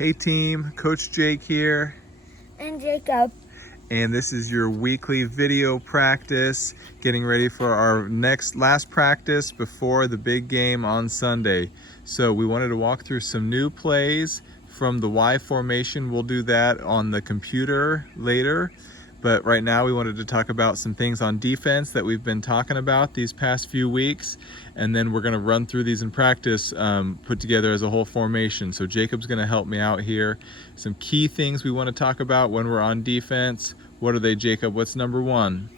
Hey team, Coach Jake here. And Jacob. And this is your weekly video practice, getting ready for our last practice before the big game on Sunday. So we wanted to walk through some new plays from the Y formation. We'll do that on the computer later. But right now we wanted to talk about some things on defense that we've been talking about these past few weeks. And then we're gonna run through these in practice, put together as a whole formation. So Jacob's gonna help me out here. Some key things we wanna talk about when we're on defense. What are they, Jacob? What's number one?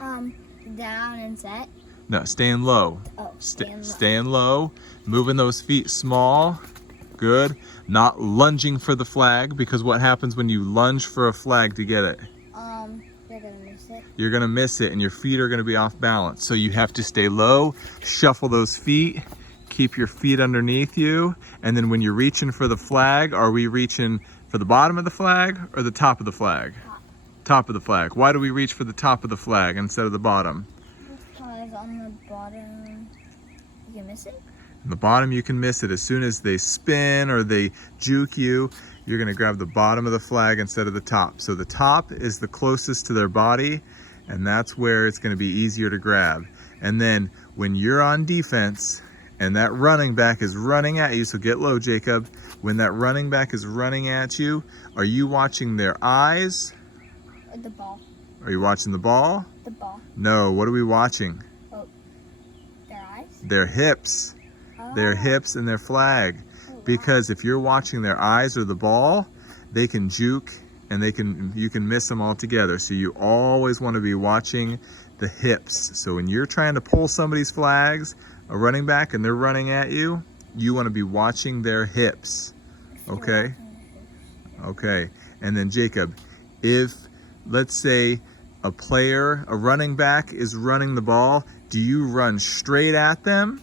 Down and set. No, staying low. Oh, Staying low, moving those feet small. Good. Not lunging for the flag, because what happens when you lunge for a flag to get it? You're gonna miss it. You're gonna miss it and your feet are gonna be off balance. So you have to stay low, shuffle those feet, keep your feet underneath you. And then when you're reaching for the flag, are we reaching for the bottom of the flag or the top of the flag? Top of the flag. Why do we reach for the top of the flag instead of the bottom? Because on the bottom, you can miss it. On the bottom you can miss it. As soon as they spin or they juke you, you're gonna grab the bottom of the flag instead of the top. So the top is the closest to their body, and that's where it's gonna be easier to grab. And then when you're on defense and that running back is running at you, so get low, Jacob. When that running back is running at you, are you watching their eyes? Or the ball. Are you watching the ball? The ball. No, what are we watching? Oh, their eyes? Their hips. Oh. Their hips and their flag. Because if you're watching their eyes or the ball, they can juke and you can miss them altogether. So you always want to be watching the hips. So when you're trying to pull somebody's flags, a running back, and they're running at you, you want to be watching their hips. Okay? Okay. And then Jacob, if let's say a running back is running the ball, do you run straight at them?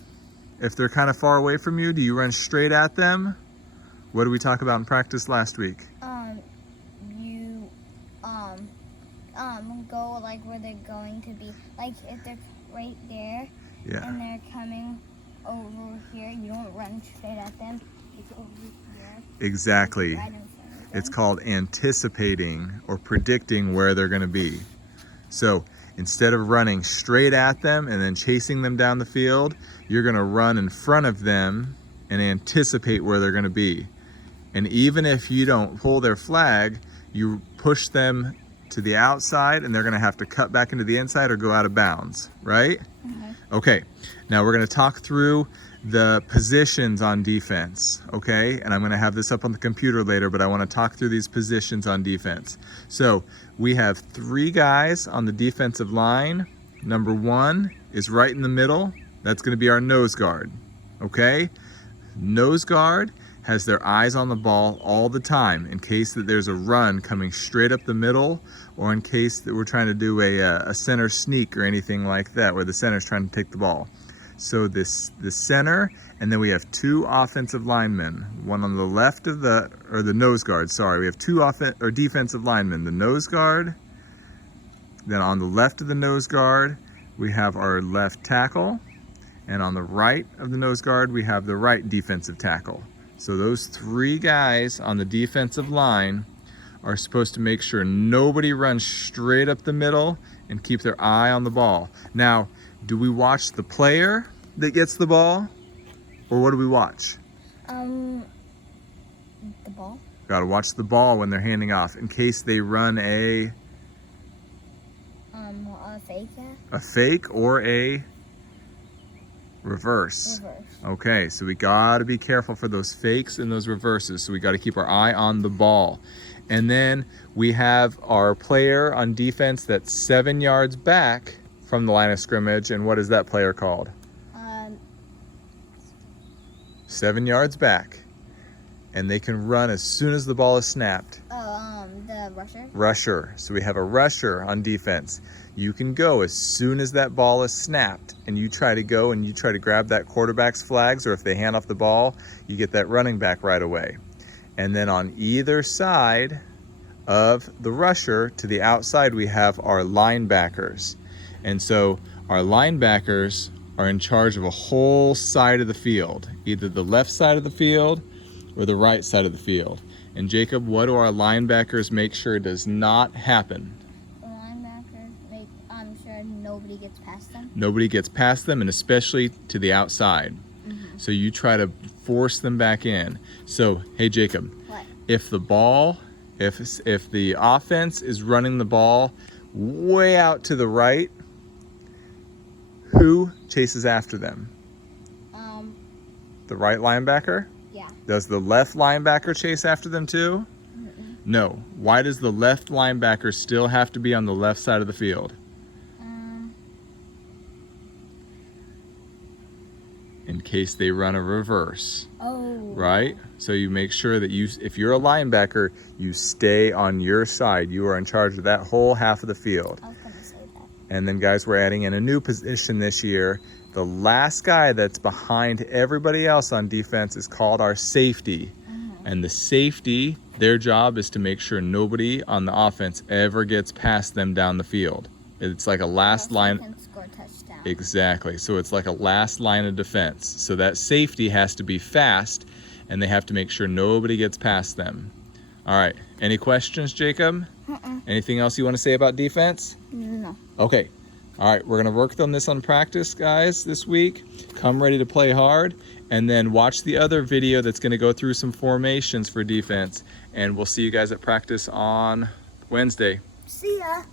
If they're kind of far away from you, do you run straight at them? What did we talk about in practice last week? You go like where they're going to be. Like if they're right there, Yeah. and they're coming over here, you don't run straight at them. It's over here. Exactly. Right in front of them. It's called anticipating or predicting where they're going to be. So instead of running straight at them and then chasing them down the field, you're going to run in front of them and anticipate where they're going to be. And even if you don't pull their flag, you push them to the outside and they're going to have to cut back into the inside or go out of bounds, right? Mm-hmm. Okay, now we're going to talk through the positions on defense, okay? And I'm going to have this up on the computer later, but I want to talk through these positions on defense. So we have 3 guys on the defensive line. Number 1 is right in the middle. That's going to be our nose guard, okay? Nose guard has their eyes on the ball all the time in case that there's a run coming straight up the middle, or in case that we're trying to do a center sneak or anything like that where the center's trying to take the ball. So the center, and then we have 2 offensive linemen, one on the left of the nose guard, sorry. We have 2 defensive linemen, the nose guard, then on the left of the nose guard, we have our left tackle, and on the right of the nose guard, we have the right defensive tackle. So those 3 guys on the defensive line are supposed to make sure nobody runs straight up the middle and keep their eye on the ball. Now, do we watch the player that gets the ball, or what do we watch? The ball. Gotta watch the ball when they're handing off in case they run a Fake. a fake or a reverse. Okay, so we gotta be careful for those fakes and those reverses. So we gotta keep our eye on the ball. And then we have our player on defense that's 7 yards back from the line of scrimmage. And what is that player called? 7 yards back. And they can run as soon as the ball is snapped. The rusher. Rusher. So we have a rusher on defense. You can go as soon as that ball is snapped, and you try to go and you try to grab that quarterback's flags, or if they hand off the ball, you get that running back right away. And then on either side of the rusher to the outside, we have our linebackers. And so our linebackers are in charge of a whole side of the field, either the left side of the field or the right side of the field? And Jacob, what do our linebackers make sure does not happen? The linebackers make sure nobody gets past them. Nobody gets past them, and especially to the outside. So you try to force them back in. So, hey Jacob, What? if the ball, if the offense is running the ball way out to the right, who chases after them? The right linebacker? Yeah. Does the left linebacker chase after them too? No. Why does the left linebacker still have to be on the left side of the field? In case they run a reverse. Oh. Right? So you make sure that if you're a linebacker, you stay on your side. You are in charge of that whole half of the field. I was gonna say that. And then guys, we're adding in a new position this year. The last guy that's behind everybody else on defense is called our safety. And the safety, their job is to make sure nobody on the offense ever gets past them down the field. It's like a last line. Can score a touchdown. Exactly. So it's like a last line of defense. So that safety has to be fast, and they have to make sure nobody gets past them. All right. Any questions, Jacob? Anything else you want to say about defense? No. Okay. All right. We're going to work on this on practice, guys, this week. Come ready to play hard, and then watch the other video that's going to go through some formations for defense. And we'll see you guys at practice on Wednesday. See ya.